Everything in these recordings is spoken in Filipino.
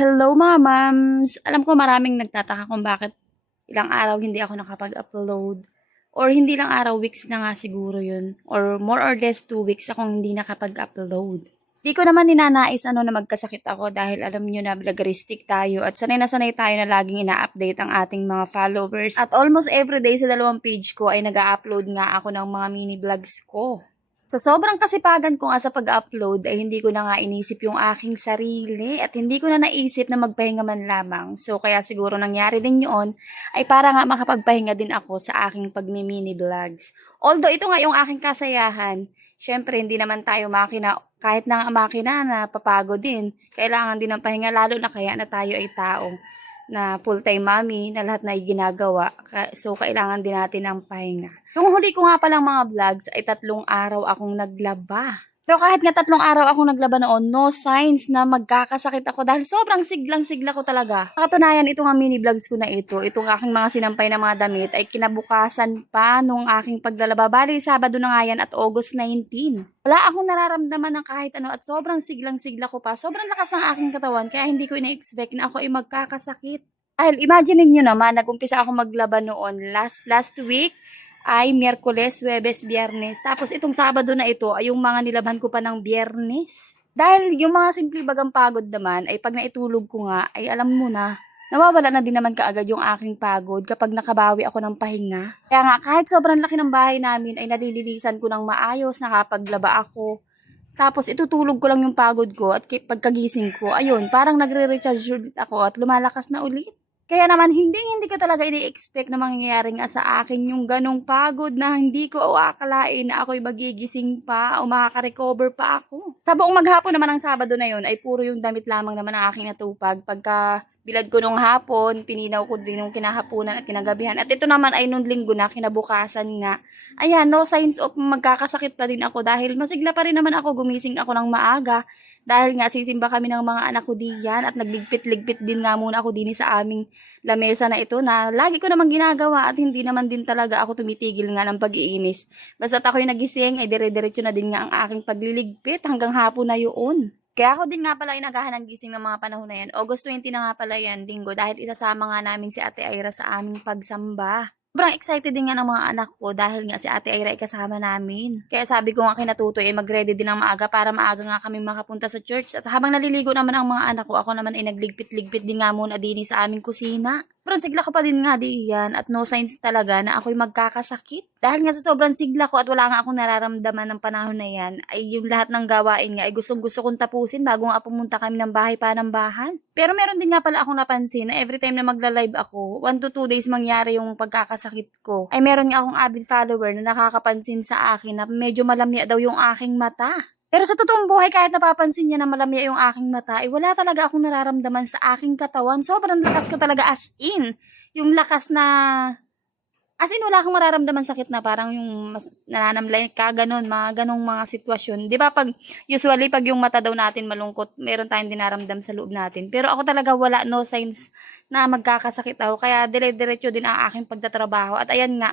Hello mga mams! Alam ko maraming nagtataka kung bakit ilang araw hindi ako nakapag-upload. Or hindi lang araw, weeks na nga siguro yun. Or more or less 2 weeks akong hindi nakapag-upload. Di ko naman ninanais na magkasakit ako dahil alam nyo na vloggeristic tayo at sanay tayo na laging ina-update ang ating mga followers. At almost everyday sa 2 page ko ay nag-upload nga ako ng mga mini vlogs ko. Sa sobrang kasipagan ko nga sa pag-upload ay hindi ko na nga inisip yung aking sarili at hindi ko na naisip na magpahinga man lamang. So kaya siguro nangyari din yun ay para nga makapagpahinga din ako sa aking pagmi-mini vlogs. Although ito nga yung aking kasayahan, syempre hindi naman tayo makina, kahit na nga makina na papagod din. Kailangan din ng pahinga lalo na kaya na tayo ay tao na full-time mommy na lahat na ginagawa. So, kailangan din natin ng pahinga. Yung huli ko nga palang mga vlogs ay 3 araw akong naglaba. Pero kahit nga 3 araw akong naglaba noon, no signs na magkakasakit ako dahil sobrang siglang-sigla ko talaga. Katunayan, itong mini vlogs ko na ito, itong aking mga sinampay na mga damit ay kinabukasan pa nung aking paglalaba. Bali, Sabado na nga yan at August 19. Wala akong nararamdaman ng kahit ano at sobrang siglang-sigla ko pa. Sobrang lakas ng aking katawan kaya hindi ko ina-expect na ako ay magkakasakit. Dahil imagine niyo naman, nag-umpisa ako maglaba noon last week ay Miyerkules, Huwebes, Biyernes. Tapos itong Sabado na ito ay yung mga nilabhan ko pa ng Biyernes. Dahil yung mga simple bagang pagod naman ay pag naitulog ko nga ay alam mo na, nawawala na din naman kaagad yung aking pagod kapag nakabawi ako ng pahinga. Kaya nga kahit sobrang laki ng bahay namin ay nalilinisan ko ng maayos, nakapaglaba ako. Tapos itutulog ko lang yung pagod ko at pagkagising ko, ayun, parang nagre-recharge ulit ako at lumalakas na ulit. Kaya naman, hindi ko talaga ini-expect na mangyayari nga sa akin yung ganong pagod na hindi ko akalain na ako'y magigising pa o makaka-recover pa ako. Sa buong maghapon naman ng Sabado na yun ay puro yung damit lamang naman ang aking natupag. Pagka bilad ko nung hapon, pininaw ko din yung kinahapunan at kinagabihan. At ito naman ay nung linggo na, kinabukasan nga. Ayan, no signs of magkakasakit pa din ako dahil masigla pa rin naman ako, gumising ako ng maaga. Dahil nga sisimba kami ng mga anak ko diyan at nagligpit-ligpit din nga muna ako din sa aming lamesa na ito na lagi ko namang ginagawa at hindi naman din talaga ako tumitigil nga ng pag-iinis. Basta't ako'y nagising ay dire-diretso na din nga ang aking pagliligpit hanggang hapon na yun. Kaya ako din nga pala inagahan ng gising ng mga panahon na yan. August 20 na nga pala yan, linggo, dahil isasama nga namin si Ate Aira sa aming pagsamba. Sobrang excited din nga ng mga anak ko dahil nga si Ate Aira ay kasama namin. Kaya sabi ko nga kina Tutoy ay mag-ready din ng maaga para maaga nga kami makapunta sa church. At habang naliligo naman ang mga anak ko, ako naman ay nagligpit-ligpit din nga muna din sa aming kusina. Sobrang sigla ko pa din nga diyan at no signs talaga na ako'y magkakasakit. Dahil nga sa sobrang sigla ko at wala nga akong nararamdaman ng panahon na yan, ay yung lahat ng gawain nga ay gustong-gusto kong tapusin bago nga pumunta kami ng bahay pa ng bahan. Pero meron din nga pala akong napansin na every time na magla-live ako, 1 to 2 days mangyari yung pagkakasakit ko. Ay meron nga akong avid follower na nakakapansin sa akin na medyo malamya daw yung aking mata. Pero sa totoong buhay, kahit napapansin niya na malamya yung aking mata, ay wala talaga akong nararamdaman sa aking katawan. Sobrang lakas ko talaga as in. Yung lakas na, as in wala akong mararamdaman sakit na parang yung nananamlay ka, ganun, mga ganong mga sitwasyon. Di ba usually pag yung mata daw natin malungkot, meron tayong dinaramdam sa loob natin. Pero ako talaga wala, no signs na magkakasakit ako. Kaya dire-diretso din ang aking pagtatrabaho. At ayan nga,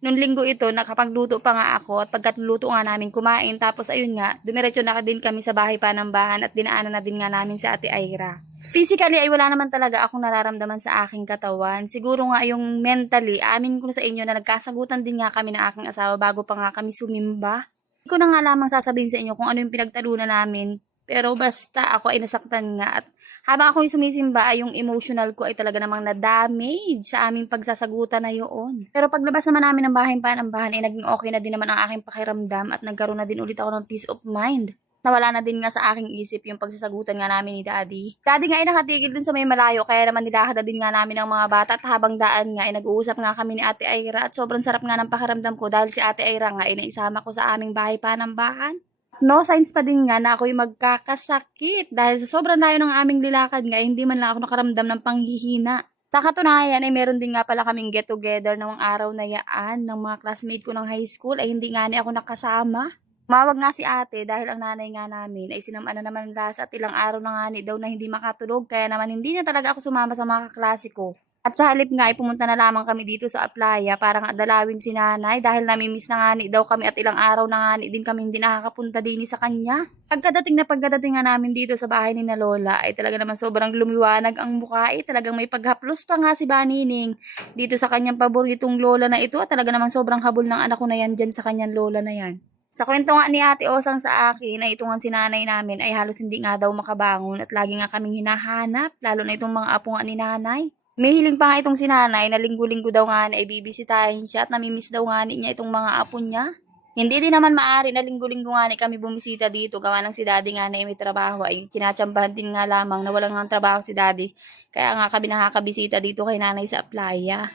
nung linggo ito, nakapagluto pa nga ako at pagkatluto nga namin kumain. Tapos ayun nga, dumiretso na din kami sa bahay Panambahan at dinaanan na din nga namin sa Ate Aira. Physically ay wala naman talaga akong nararamdaman sa aking katawan. Siguro nga yung mentally, amin ko na sa inyo na nagkasagutan din nga kami ng aking asawa bago pa nga kami sumimba. Hindi ko na nga lamang sasabihin sa inyo kung ano yung pinagtalunan namin. Pero basta ako ay nasaktan nga at habang ako yung sumisimba ay yung emotional ko ay talaga namang na-damage sa aming pagsasagutan na yun. Pero paglabas naman namin ng bahay Panambahan ay naging okay na din naman ang aking pakiramdam at nagkaroon na din ulit ako ng peace of mind. Nawala na din nga sa aking isip yung pagsasagutan nga namin ni Daddy. Daddy nga ay nakatigil dun sa may malayo kaya naman nilahada din nga namin ng mga bata at habang daan nga ay nag-uusap nga kami ni Ate Aira at sobrang sarap nga ng pakiramdam ko dahil si Ate Aira nga ay naisama ko sa aming bahay Panambahan. No signs pa din nga na ako'y magkakasakit dahil sa sobrang layo ng aming lilakad nga, hindi man lang ako nakaramdam ng panghihina. Sa katunayan ay meron din nga pala kaming get together ng araw na yaan ng mga classmate ko ng high school ay hindi nga ni ako nakasama. Mawag nga si ate dahil ang nanay nga namin ay sinamaan na naman last at ilang araw na nga ni daw na hindi makatulog kaya naman hindi na talaga ako sumama sa mga kaklase ko. At sa halip nga ay pumunta na lamang kami dito sa playa para nga dalawin si nanay dahil namimiss na nga ni daw kami at ilang araw na nga ni din kami hindi nakakapunta din sa kanya. Pagkadating nga namin dito sa bahay ni na Lola ay talaga naman sobrang lumiwanag ang mukha talagang may paghaplos pa nga si Banining dito sa kanyang paboritong lola na ito at talaga naman sobrang habol ng anak ko na yan dyan sa kanyang lola na yan. Sa kwento nga ni Ate Osang sa akin ay ito nga si nanay namin ay halos hindi nga daw makabangon at lagi nga kaming hinahanap lalo na itong mga apo nga ni nanay. May hiling pa nga itong si nanay na linggo-linggo daw nga na ibibisitahin siya at namimiss daw nga niya itong mga apo niya. Hindi din naman maaari na linggo-linggo nga kami bumisita dito gawa ng si daddy nga na may trabaho ay tinatsambahan din nga lamang na walang nga trabaho si daddy. Kaya nga kami nakakabisita dito kay nanay sa playa.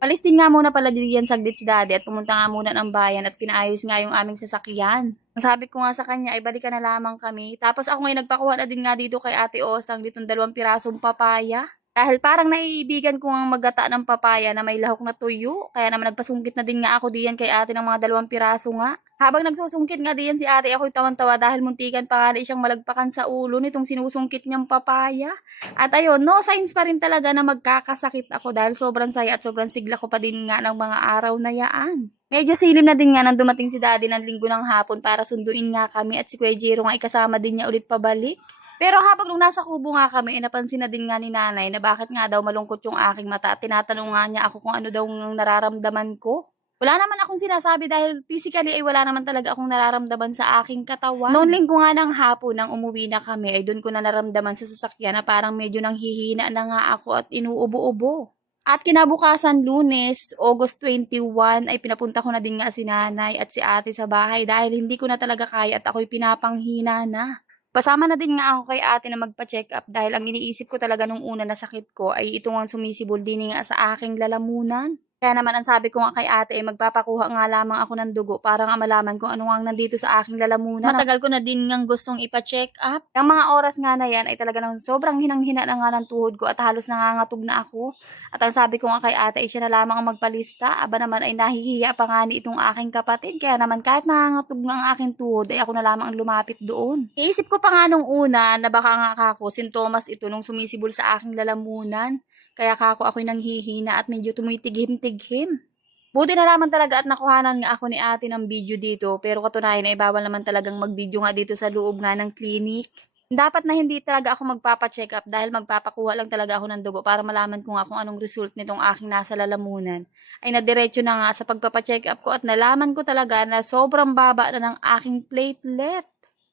Alis din nga muna pala diyan saglit si daddy at pumunta nga muna ng bayan at pinaayos nga yung aming sasakyan. Ang sabi ko nga sa kanya ay balikan na lamang kami. Tapos ako ngayon nagpakuha na din nga dito kay Ate Osang ditong 2 pirasong papaya. Dahil parang naiibigan ko ang maggata ng papaya na may lahok na tuyo. Kaya naman nagpasungkit na din nga ako diyan kay ate ng mga 2 piraso nga. Habang nagsusungkit nga diyan si ate ako'y tawan-tawa dahil muntikan pa nga siyang malagpakan sa ulo nitong sinusungkit niyang papaya. At ayun, no signs pa rin talaga na magkakasakit ako dahil sobrang saya at sobrang sigla ko pa din nga ng mga araw na yaan. Medyo silim na din nga nang dumating si daddy ng linggo ng hapon para sunduin nga kami at si Kuya Jiro nga ikasama din niya ulit pabalik. Pero habang nung nasa kubo nga kami, napansin na din nga ni nanay na bakit nga daw malungkot yung aking mata at tinatanong nga niya ako kung ano daw ang nararamdaman ko. Wala naman akong sinasabi dahil physically ay wala naman talaga akong nararamdaman sa aking katawan. Noong linggo nga ng hapon nang umuwi na kami ay doon ko na naramdaman sa sasakyan na parang medyo nanghihina na nga ako at inuubo-ubo. At kinabukasan Lunes, August 21 ay pinapunta ko na din nga si nanay at si ate sa bahay dahil hindi ko na talaga kaya at ako'y pinapanghina na. Pasama na din nga ako kay ate na magpa-check up dahil ang iniisip ko talaga nung una na sakit ko ay ito ang sumisibol din nga sa aking lalamunan. Kaya naman ang sabi ko nga kay ate ay magpapakuha nga lamang ako ng dugo para nga malaman kung ano nga nandito sa aking lalamunan. Matagal ko na din ngang gustong ipa-check up. Ang mga oras nga na yan ay talaga nang sobrang hinang-hina na nga ng tuhod ko at halos nangangatog na ako. At ang sabi ko nga kay ate ay siya na lamang ang magpalista. Aba naman ay nahihiya pa nga ni itong aking kapatid. Kaya naman kahit nangangatog nga ang aking tuhod ay ako na lamang ang lumapit doon. Iisip ko pa nga nung una na baka nga ako sintomas ito nung sumisibol sa aking lalamunan. Kaya ako'y nanghihina at medyo tumitigim-tighim. Buti na lamang talaga at nakuhanan nga ako ni ate ng video dito pero katunayan ay bawal naman talagang mag-video nga dito sa loob nga ng clinic. Dapat na hindi talaga ako magpapa-check up dahil magpapakuha lang talaga ako ng dugo para malaman ko nga kung anong result nitong aking nasa lalamunan. Ay nadiretso na nga sa pagpapa-check up ko at nalaman ko talaga na sobrang baba na ng aking platelet.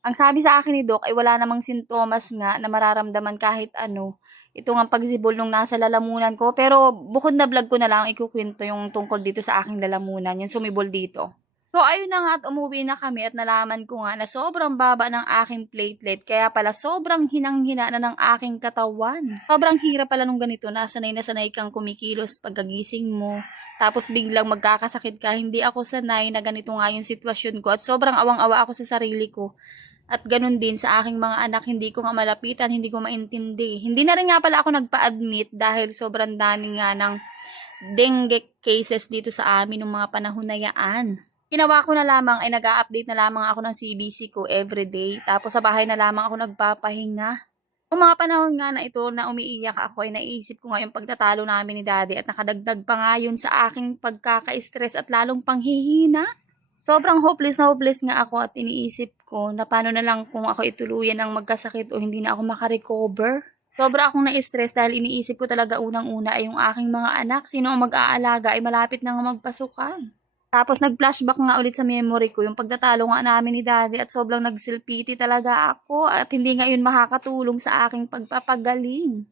Ang sabi sa akin ni Doc ay wala namang sintomas nga na mararamdaman kahit ano. Ito nga pagsibol nung nasa lalamunan ko. Pero bukod na vlog ko na lang ikukwento yung tungkol dito sa aking lalamunan, yung sumibol dito. So ayun na nga at umuwi na kami at nalaman ko nga na sobrang baba ng aking platelet. Kaya pala sobrang hinang-hina na ng aking katawan. Sobrang hirap pala nung ganito. Nasanay na sanay kang kumikilos pagkagising mo. Tapos biglang magkakasakit ka. Hindi ako sanay na ganito nga yung sitwasyon ko. At sobrang awang-awa ako sa sarili ko. At ganun din sa aking mga anak, hindi ko nga malapitan, hindi ko maintindi. Hindi na rin nga pala ako nagpa-admit dahil sobrang dami nga ng dengue cases dito sa amin ng mga panahon na yaan. Ginawa ko na lamang ay nag-a-update na lamang ako ng CBC ko everyday. Tapos sa bahay na lamang ako nagpapahinga. Noong mga panahon nga na ito na umiiyak ako ay naisip ko nga yung pagtatalo namin ni daddy at nakadagdag pa nga yun sa aking pagkaka-stress at lalong panghihina. Sobrang hopeless na hopeless nga ako at iniisip ko na paano na lang kung ako ituluyan ng magkasakit o hindi na ako makarecover. Sobra akong na-stress dahil iniisip ko talaga unang-una ay yung aking mga anak. Sino ang mag-aalaga ay malapit na nga magpasukan. Tapos nag-flashback nga ulit sa memory ko yung pagtatalo nga namin ni daddy at sobrang nagsilpiti talaga ako at hindi nga yun makakatulong sa aking pagpapagaling.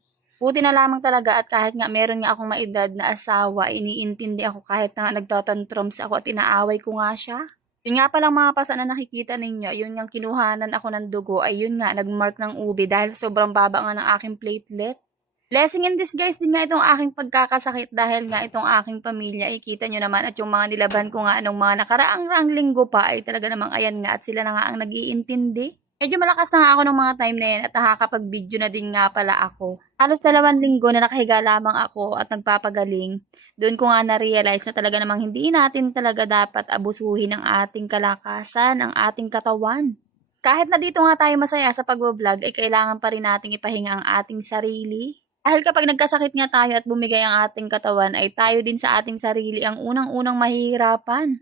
Buti na lamang talaga at kahit nga meron nga akong maedad na asawa, iniintindi ako kahit na nagtatantrums ako at inaaway ko nga siya. Yun nga palang mga pasa na nakikita ninyo, yun yung kinuhanan ako ng dugo ay yun nga, nagmark ng ubi dahil sobrang baba nga ng aking platelet. Blessing in disguise din nga itong aking pagkakasakit dahil nga itong aking pamilya, ikita nyo naman at yung mga nilaban ko nga anong mga nakaraang linggo pa ay talaga namang ayan nga at sila na nga ang nag-iintindi. Medyo malakas na nga ako ng mga time na yan at nakakapag-video na din nga pala ako. Halos 2 linggo na nakahiga lamang ako at nagpapagaling. Doon ko nga na-realize na talaga namang hindi natin talaga dapat abusuhin ang ating kalakasan, ang ating katawan. Kahit na dito nga tayo masaya sa pag-vlog ay kailangan pa rin nating ipahinga ang ating sarili. Dahil kapag nagkasakit nga tayo at bumigay ang ating katawan, ay tayo din sa ating sarili ang unang-unang mahihirapan.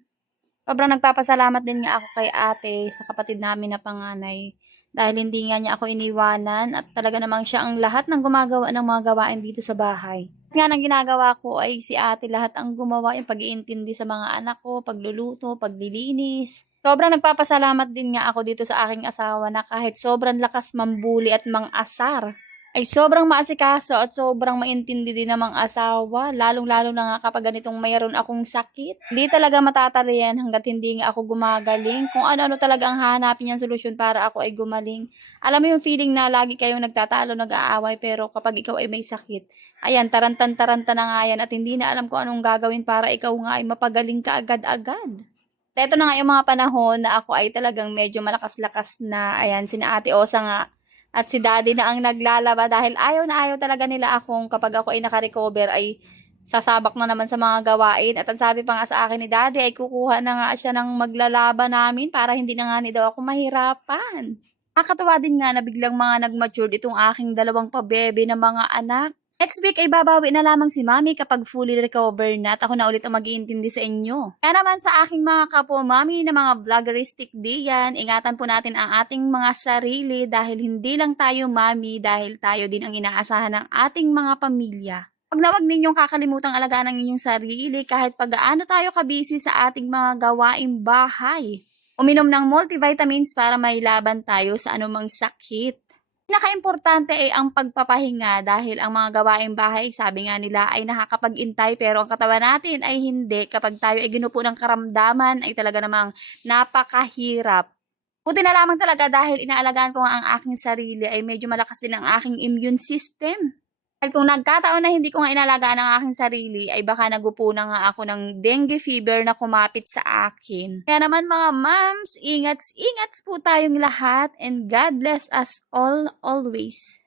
Sobrang nagpapasalamat din nga ako kay ate sa kapatid namin na panganay. Dahil hindi nga niya ako iniwanan at talaga namang siya ang lahat ng gumagawa ng mga gawain dito sa bahay. Nga nang ginagawa ko ay si ate lahat ang gumawa yung pag-iintindi sa mga anak ko, pagluluto, paglilinis. Sobrang nagpapasalamat din nga ako dito sa aking asawa na kahit sobrang lakas mambuli at mang-asar, ay sobrang maasikaso at sobrang maintindi din namang asawa, lalong-lalo na nga kapag ganitong mayroon akong sakit. Hindi talaga matatalian hangga't hindi nga ako gumagaling. Kung ano-ano talaga ang hahanapin niyang solusyon para ako ay gumaling. Alam mo yung feeling na lagi kayong nagtatalo, nag-aaway, pero kapag ikaw ay may sakit, ayan, tarantan-taranta na nga yan at hindi na alam kung anong gagawin para ikaw nga ay mapagaling ka agad-agad. Ito na nga yung mga panahon na ako ay talagang medyo malakas-lakas na, ayan, sina Ate Osa nga at si daddy na ang naglalaba dahil ayaw na ayaw talaga nila akong kapag ako ay nakarecover ay sasabak na naman sa mga gawain. At ang sabi pa nga sa akin ni daddy ay kukuha na nga siya ng maglalaba namin para hindi na nga ni daw ako mahirapan. Nakakatuwa din nga na biglang mga nag-matured itong aking dalawang pabebe na mga anak. Next week ay babawi na lamang si Mami kapag fully recover na at ako na ulit ang mag-iintindi sa inyo. Kaya naman sa aking mga kapo Mami na mga vloggeristic diyan, ingatan po natin ang ating mga sarili dahil hindi lang tayo Mami, dahil tayo din ang inaasahan ng ating mga pamilya. Huwag na huwag ninyong kakalimutang alagaan ang inyong sarili kahit pag-aano tayo kabisi sa ating mga gawaing bahay. Uminom ng multivitamins para may laban tayo sa anumang sakit. Pinakaimportante ay ang pagpapahinga dahil ang mga gawaing bahay, sabi nga nila, ay nakakapag-intay pero ang katawan natin ay hindi. Kapag tayo ay ginupo ng karamdaman ay talaga namang napakahirap. Buti na lamang talaga dahil inaalagaan ko nga ang aking sarili ay medyo malakas din ang aking immune system. Dahil kung nagkataon na hindi ko nga inalagaan ang aking sarili, ay baka nagupo na nga ako ng dengue fever na kumapit sa akin. Kaya naman mga moms, ingat po tayong lahat and God bless us all always.